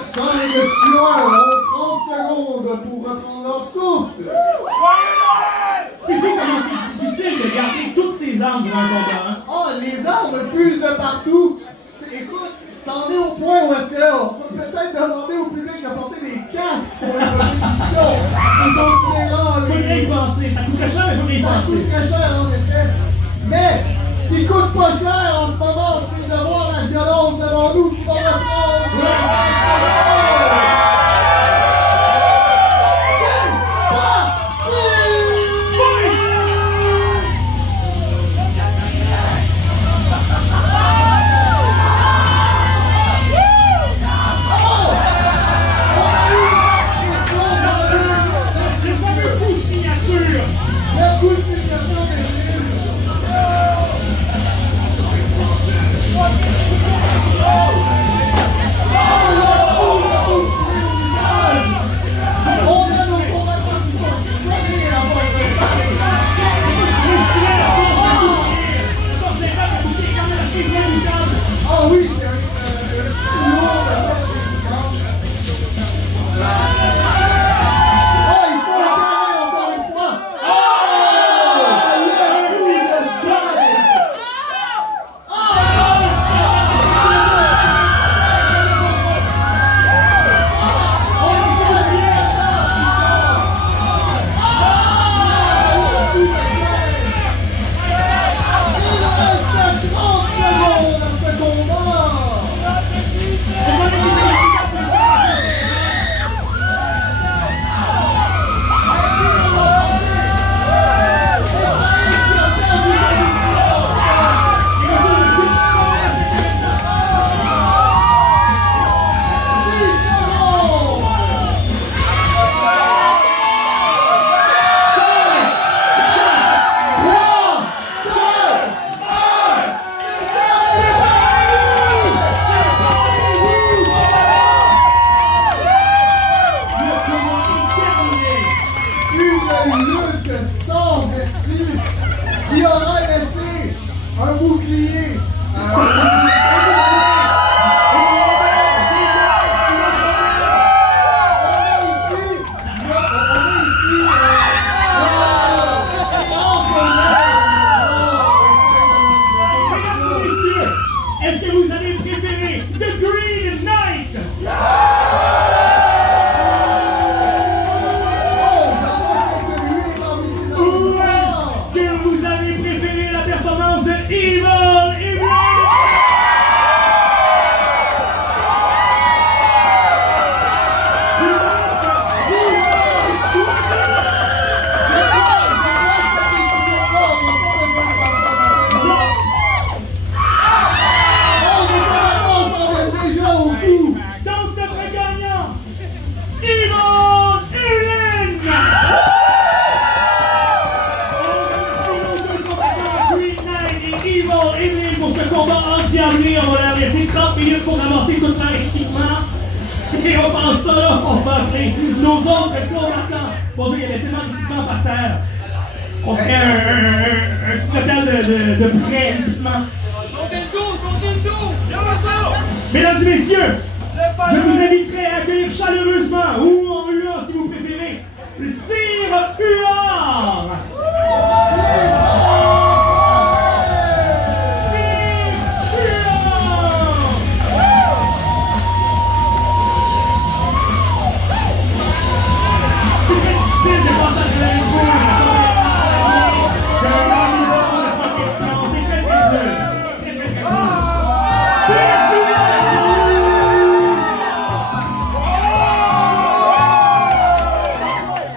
sang et de sueur ont 30 secondes pour reprendre leur souffle. C'est fou comment c'est difficile de garder toutes ces armes durant un combat, hein? Ah, les armes fusent partout. Écoute, c'en est au point où est-ce qu'on peut peut-être demander au public d'apporter des casques pour les compétitions. En considérant Faudrait y penser. Ça coûterait cher, mais faudrait y Ça penser. coûte très cher, en effet. Mais, ce qui coûte pas cher en ce moment, c'est de voir la violence devant nous qui va reprendre. Ah oui, c'est un lourd de il se fait carré encore une fois. Le coup de taille. Il reste 30 secondes dans ce combat. Une lutte sans merci qui aurait laissé un bouclier. Est-ce que vous avez préféré The Green Knight? Ou est-ce que vous avez préféré la performance de Evil Evelyn? Donc notre gagnant, Evil Evelyn! Green Knight et Evil Evelyn pour ce combat anti-amené. On va leur laisser 30 minutes pour ramasser tout leur équipement. Et on pense ça là, on va appeler nos autres combattants. Bonjour, il y avait tellement d'équipements par terre. On serait un petit hôtel de prêt équipement. Mesdames et messieurs, je vous inviterai à accueillir chaleureusement, ou en huant si vous préférez, le Sire Huard!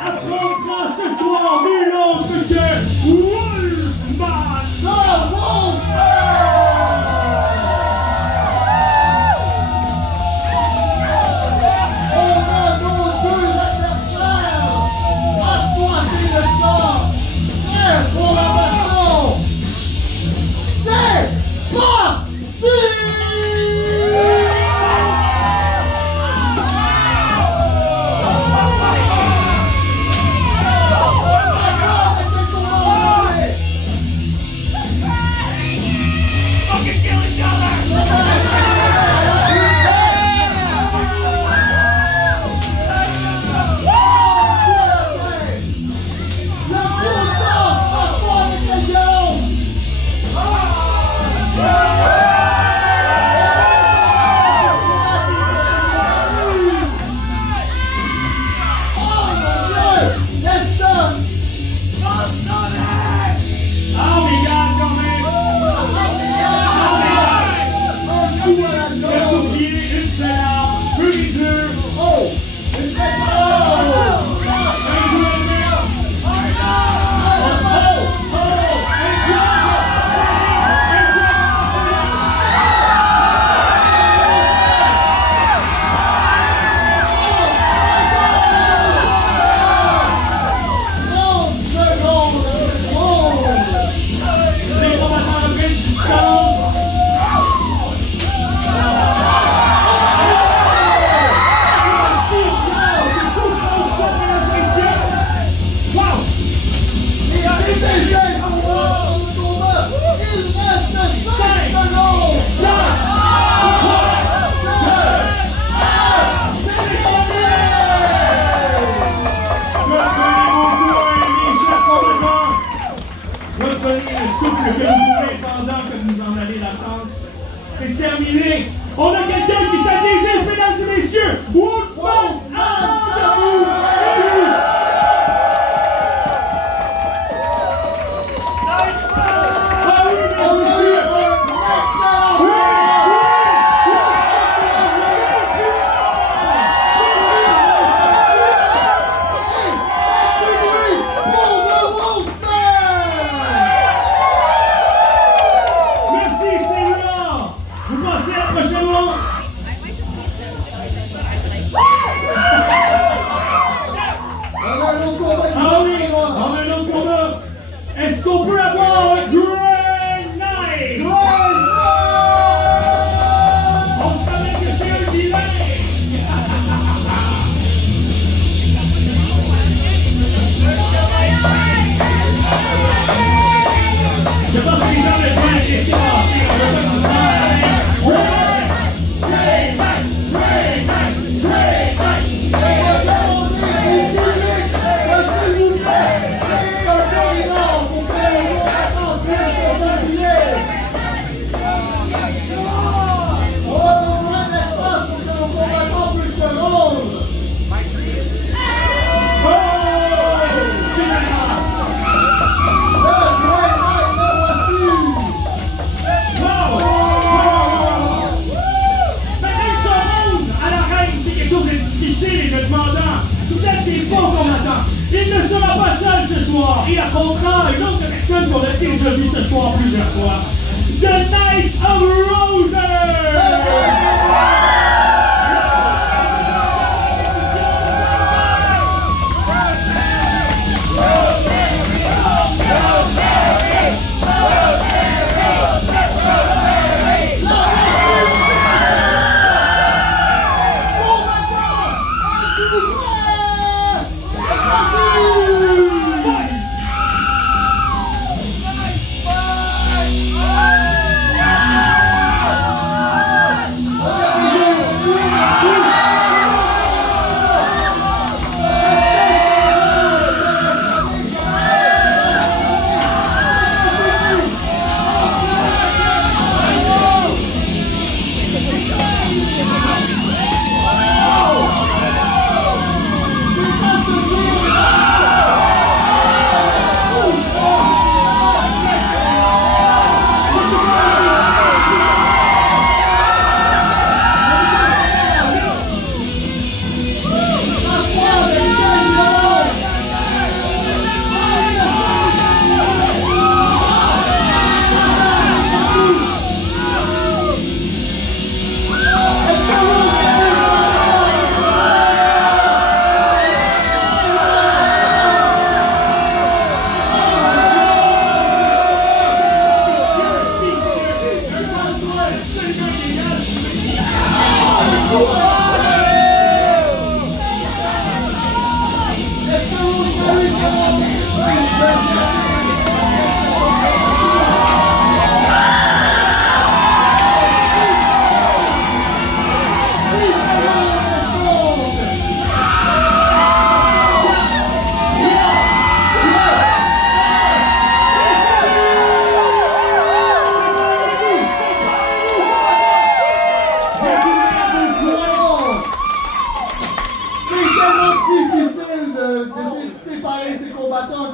Affrontera ce soir nul terminé. On a quelqu'un qui s'adresse, mesdames et messieurs. Wolfman Azabu! Est-ce qu'on peut avoir un Grand Night? On savait que c'est un vilain! Je pense que les gens veulent pas la question passer, on veut pas tout ça. Il ne sera pas seul ce soir. Il affrontera une autre personne qu'on a déjà vue ce soir plusieurs fois. The Knights of Roses!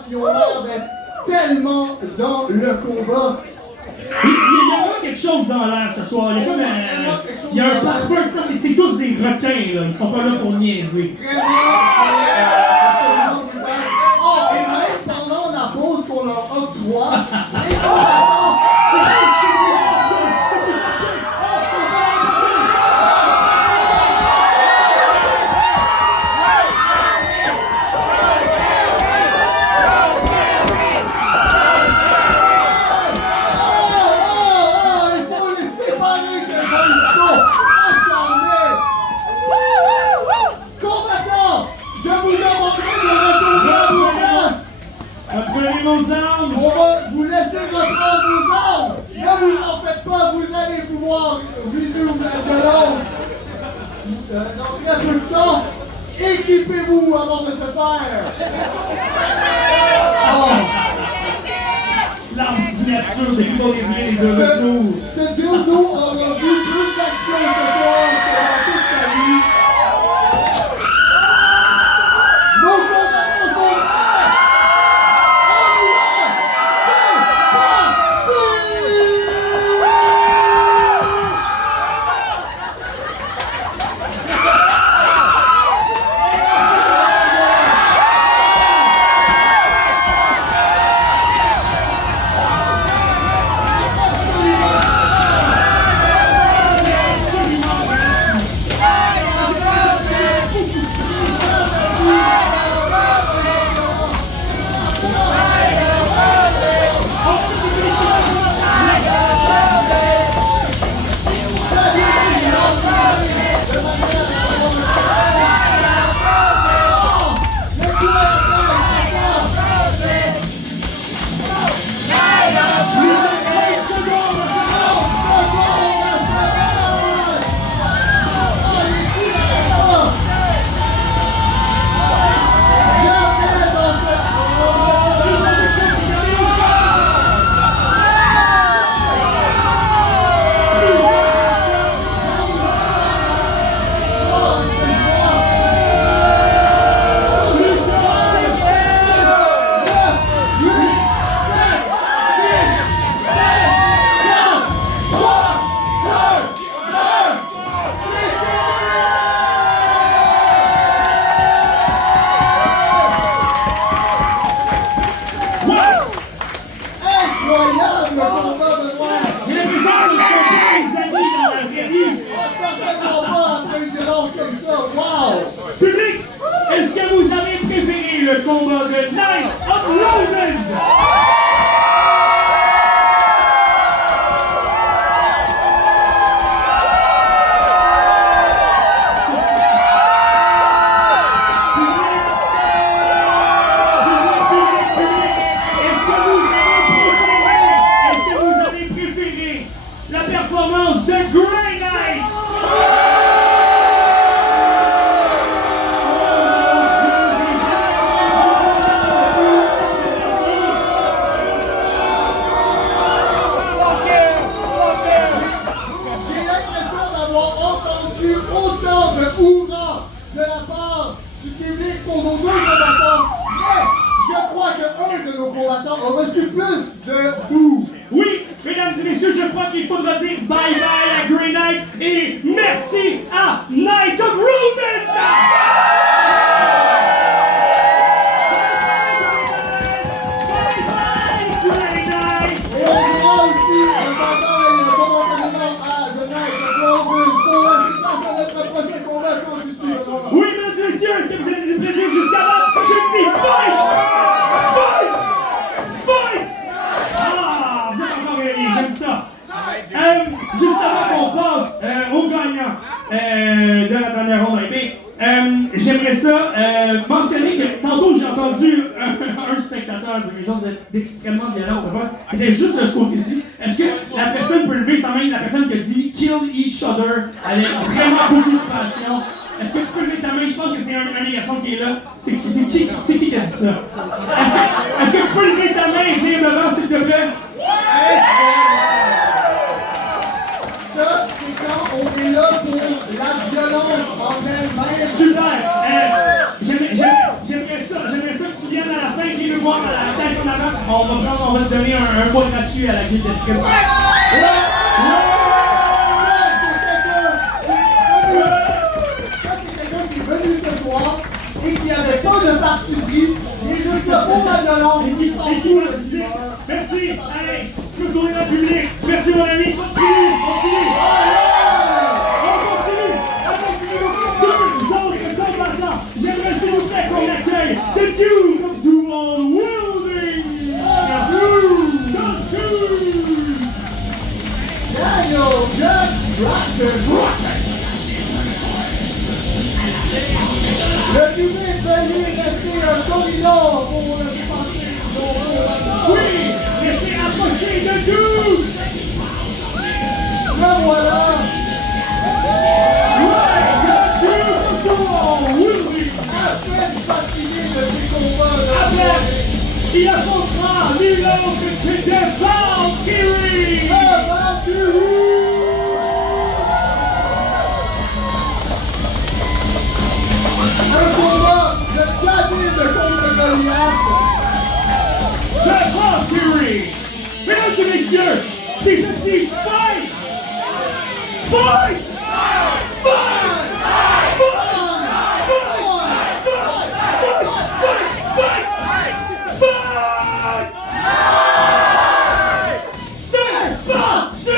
Qui ont l'air d'être tellement dans le combat. Il y a vraiment quelque chose dans l'air ce soir. Il y a comme il y a un parfum de ça. C'est tous des requins, là. Ils sont pas là pour niaiser. Vraiment, c'est absolument super. Oh, et même pendant la pause qu'on leur octroie, les combattants, on va vous laisser reprendre vos armes. Ne vous en faites pas, vous allez pouvoir résoudre la violence. Dans très peu de temps, équipez-vous avant de se faire. Oh. L'arme signature des Moléviens de retour. Ce dildo aura vu le combat de Knights of Roses! Autant de hurrah de la part du public pour nos deux combattants, mais je crois qu'un de nos combattants a reçu plus de boue. Oui, mesdames et messieurs, je crois qu'il faudra dire bye bye à Grey Knight et merci à Knight of Roses! Bye bye, Grey Knight! Et on dira aussi un bye bye momentanément à The Knight of Roses pour la place à notre prochain combat contre Tchibana. Oui, mesdames et messieurs, est-ce que vous avez des plaisirs jusqu'à là? C'est que je dis fight! Fight! Fight! Ah, vous êtes encore réveillés, j'aime ça. Juste avant qu'on passe au gagnant de la dernière ronde, j'aimerais ça mentionner que tantôt j'ai entendu un spectateur dire quelque chose d'extrêmement violent, qui était juste de ce côté-ci. Est-ce que la personne peut lever sa main, la personne qui a dit kill each other avec vraiment beaucoup de passion? Est-ce que tu peux lever ta main? Je pense que c'est un des garçons qui est là. C'est qui a dit ça? Est-ce que tu peux lever ta main et venir devant, s'il te plaît? Ça, c'est quand on est là pour la violence en elle-même. Super! J'aimerais ça que tu viennes à la fin et nous voir à la tête en avant. On va te donner un point gratuit à la guide d'escrime. Ce soir et qui n'avait pas de parti pris, il est juste là pour la violence et qui s'en fout. Merci! Allez, tu peux tourner dans le public. Merci mon ami, continue! Deux autres combattants, j'aimerais s'il vous plaît qu'on accueille The Duke of Dual Wielding! Daniel Jack Dragon. Le public veuillez rester un corridor pour laisser passer nos combattants. Oui! Laissez approcher de Duke! Le voilà! The Duke of Dual Wielding! À peine fatigué de ses combats de la Après, soirée. il affrontera nul autre que The Valkyrie! Un combat de David contre Goliath. The Valkyrie! Mesdames et messieurs, si je dis fight! Fight! C'est parti!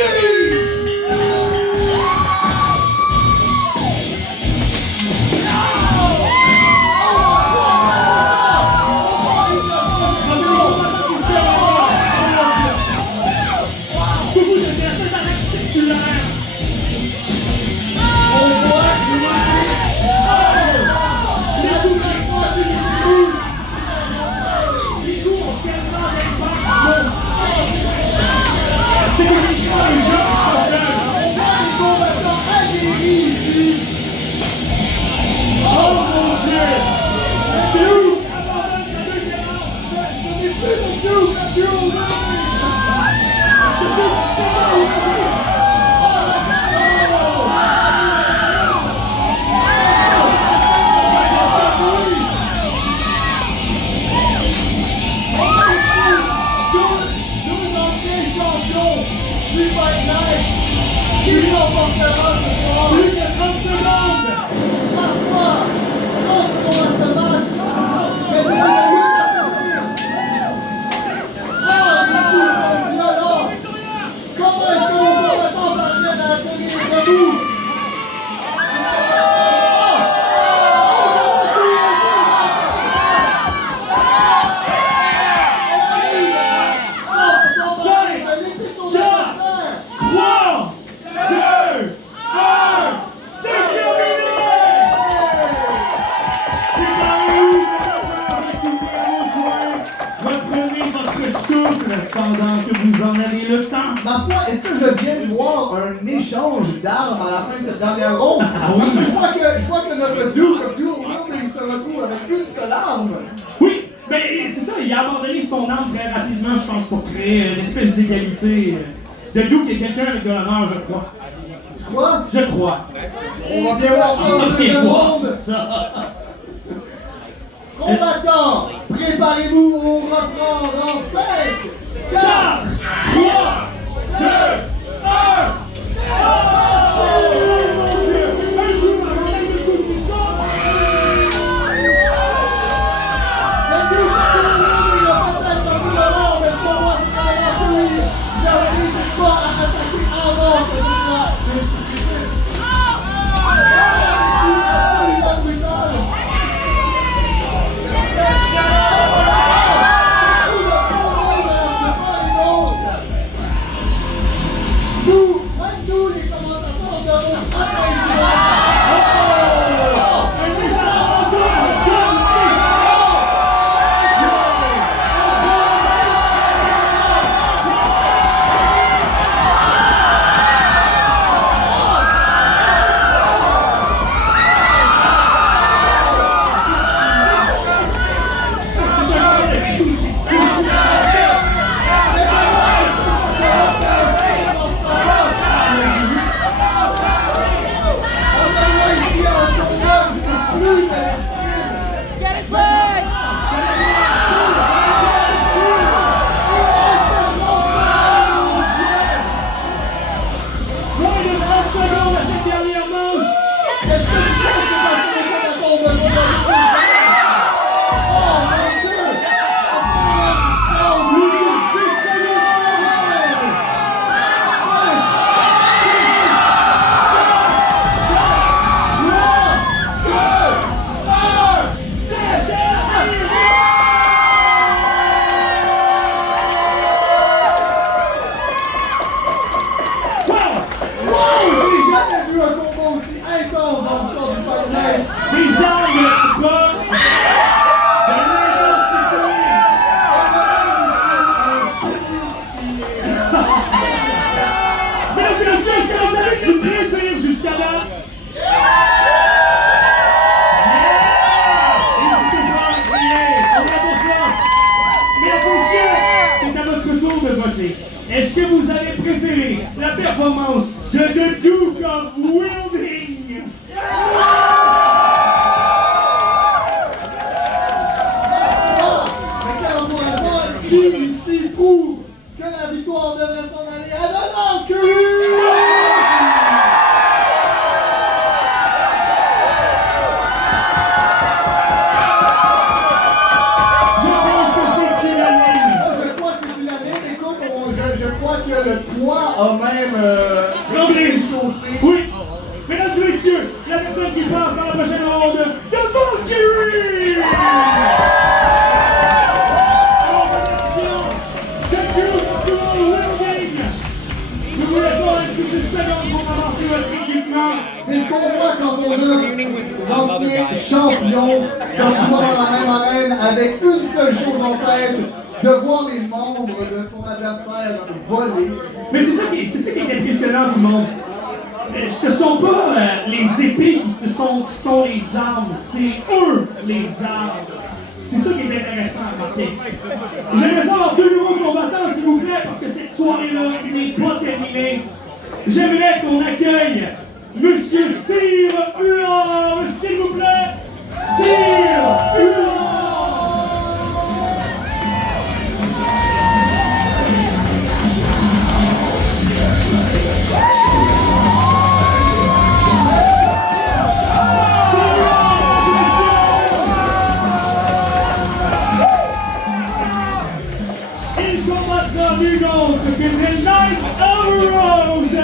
Plus que 30 secondes! Parfois, quand tu commences ce match, mais c'est la lutte à venir. Ah, les coups sont violents. Comment est-ce que nos combattants parviennent à tenir debout? voir un échange d'armes à la fin de cette dernière ronde? Ah oui. Parce que je vois que notre Duke of Dual Wielding se retrouve avec une seule arme. Oui, mais c'est ça, il a abandonné son arme très rapidement, je pense, pour créer une espèce d'égalité. Le Duke est quelqu'un avec de l'honneur, je crois. Tu vois? Je crois. On va bien voir ça dans le deuxième ronde. ça. Combattants, préparez-vous, on reprend dans 5, 4, 3, 2, 1. Est-ce que vous avez préféré la performance de The Duke of Wielding? Mais calme-toi, qui ici trouve que la victoire devrait s'en aller à Donald Curry? Le toit a même chaussé. Oui, mesdames et messieurs, la personne qui passe à la prochaine ronde, The Valkyrie! En réaction, The Duke of Wielding! Nous vous laissons un petit une seconde pour avancer votre équipement. C'est ce qu'on voit quand on a les anciens champions se retrouvent dans la même arène avec une seule chose en tête, de voir les membres de son adversaire voler. Mais c'est ça qui est impressionnant, tout le monde. Ce sont pas les épées qui sont les armes, c'est eux les armes. C'est ça qui est intéressant à remarquer. J'aimerais savoir 2 nouveaux combattants, s'il vous plaît, parce que cette soirée-là n'est pas terminée. J'aimerais qu'on accueille Monsieur Sir Huard, s'il vous plaît. Sir Huard! The Knights of Roses!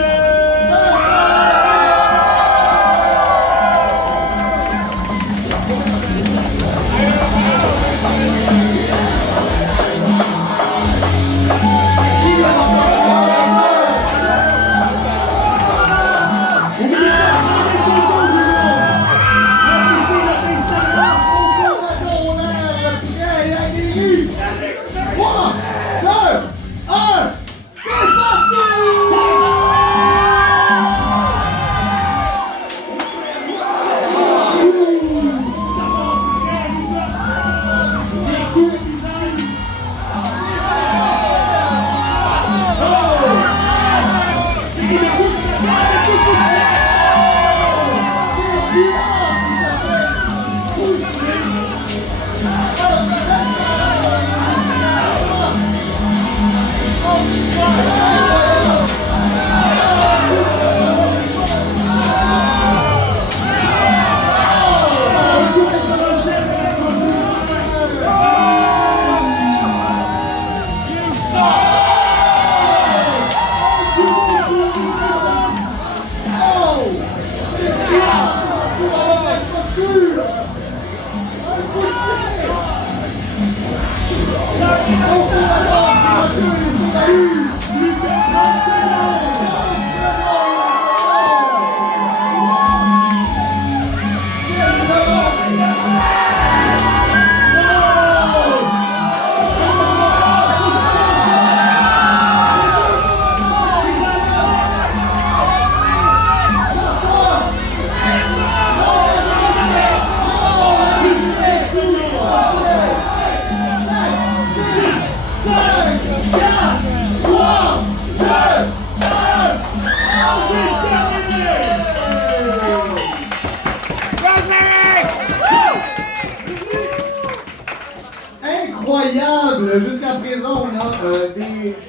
incroyable. Jusqu'à présent,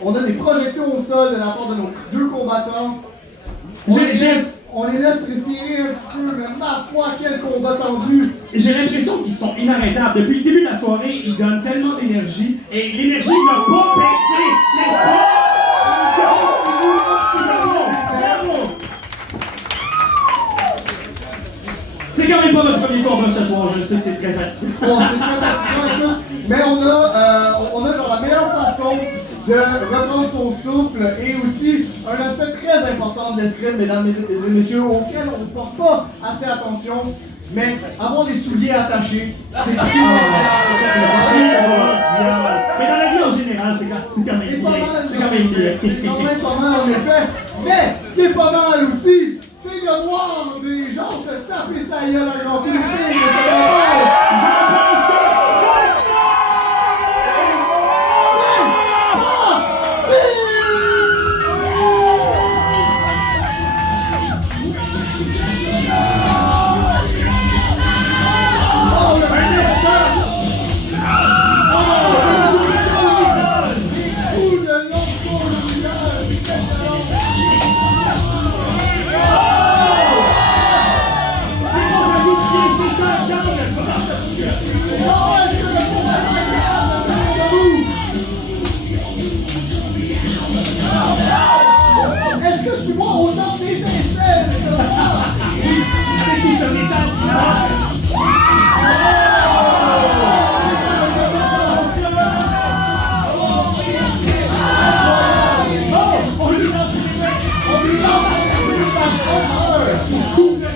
on a des projections au sol de la part de nos deux combattants. On les laisse respirer un petit peu, mais ma foi, quel combat tendu! J'ai l'impression qu'ils sont inarrêtables. Depuis le début de la soirée, ils donnent tellement d'énergie et l'énergie n'a pas baissé, n'est-ce pas? Bravo! C'est quand même pas notre premier combat ce soir, je sais que c'est très fatigant. Bon, c'est très fatigant, écoute, mais on a genre la meilleure façon de reprendre son souffle et aussi un aspect très important de l'escrime, mesdames et messieurs, auquel on ne porte pas assez attention, mais avoir des souliers attachés, c'est primordial. Mais dans la vie en général, c'est quand même bien. C'est quand même bien. C'est quand même pas mal en effet. Mais ce qui est pas mal aussi, c'est de voir des gens se taper sa gueule à grand coup de pied. Est-ce que tu vois autant d'étincelles que moi? C'est qui ce métal qui marche? On lui lance les mains! On lui lance un coup de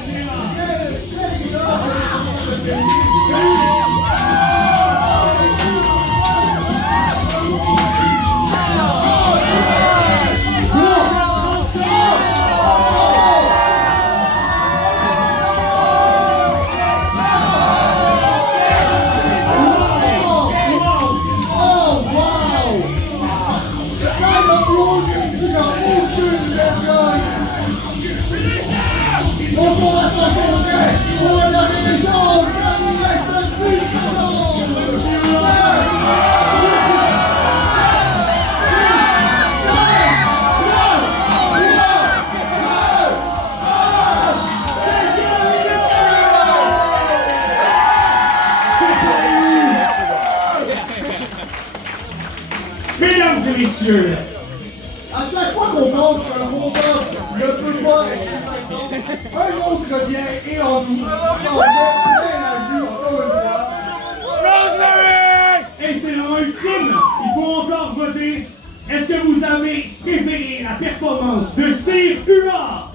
Mesdames et messieurs, à chaque fois qu'on pense qu'un combat ne peut pas être un autre vient et en nous. On met plein la vue encore une fois. et c'est le moment ultime, il faut encore voter. Est-ce que vous avez préféré la performance de Sir Huard?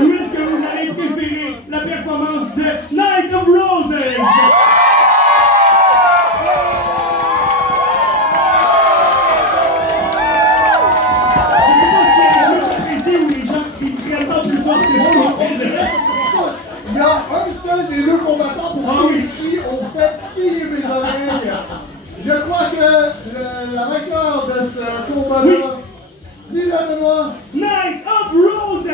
Ou est-ce que vous avez préféré la performance de Knight of Roses? Il y a un seul des deux combattants pour qui ont fait filer mes oreilles. Je crois que la vainqueur de ce combat-là, dis-le de moi. Knight of Roses!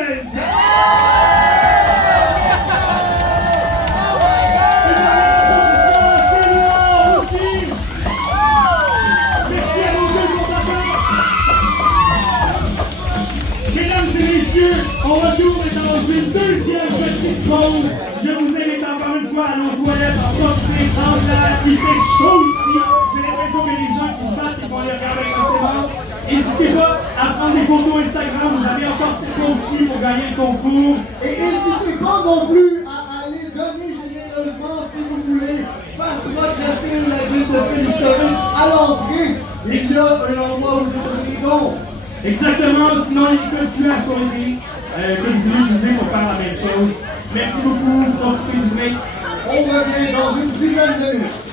Merci à nos deux combattants. Mesdames et messieurs, on retourne dans une deuxième petite pause. Je vous invite encore une fois à nos toilettes en profiter, prendre l'air. Il fait chaud ici. J'ai l'impression que les gens qui se battent, ils vont les regarder forcément. N'hésitez pas à prendre des photos Instagram. Vous avez encore ces points aussi pour gagner le concours. Et n'hésitez pas non plus à aller donner généreusement si vous voulez faire progresser la ville de ce historique à l'entrée. Il y a un endroit où vous poser des dons. Exactement, sinon il y a des codes QR sur les lignes que vous pouvez utiliser pour faire la même chose. Merci beaucoup, profitez du break. On revient dans une dizaine de minutes.